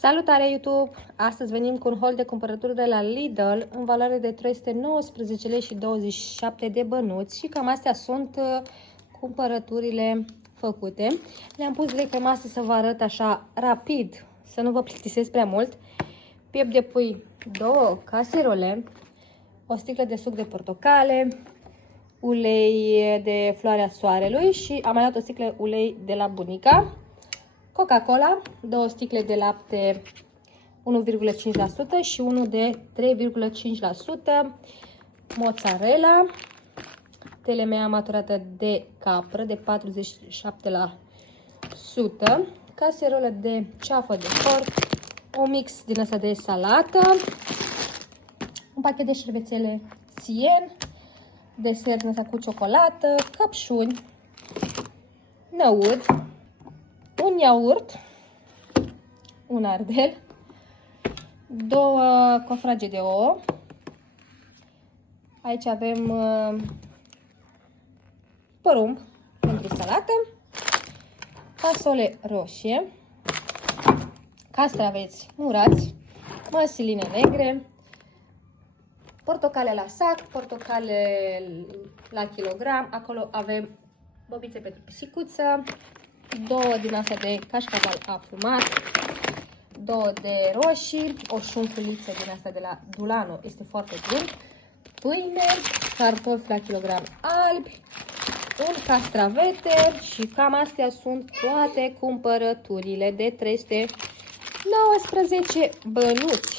Salutare YouTube! Astăzi venim cu un haul de cumpărături de la Lidl în valoare de 319 lei și 27 de bănuți și cam astea sunt cumpărăturile făcute. Le-am pus direct pe masă să vă arăt așa rapid, să nu vă plictisesc prea mult. Piept de pui, 2 caserole, o sticlă de suc de portocale, ulei de floarea soarelui și am mai luat o sticlă ulei de la bunica. Coca-Cola, 2 sticle de lapte 1,5% și 1 de 3,5%, mozzarella, telemea maturată de capră de 47%, caserolă de ceafă de porc, un mix din ăsta de salată, un pachet de șervețele Sien, desert ăsta cu ciocolată, căpșuni, năud, un iaurt, un ardel, 2 cofrage de ouă. Aici avem porumb pentru salată, fasole roșie, castraveți murați, măsline negre, portocale la sac, portocale la kilogram. Acolo avem bobițe pentru pisicuță, 2 din astea de cașcaval afumat, 2 de roșii, o șunculiță din asta de la Dulano, este foarte bun, pâine, cartofi la kilogram albi, un castravete și cam astea sunt toate cumpărăturile de 319 bănuți.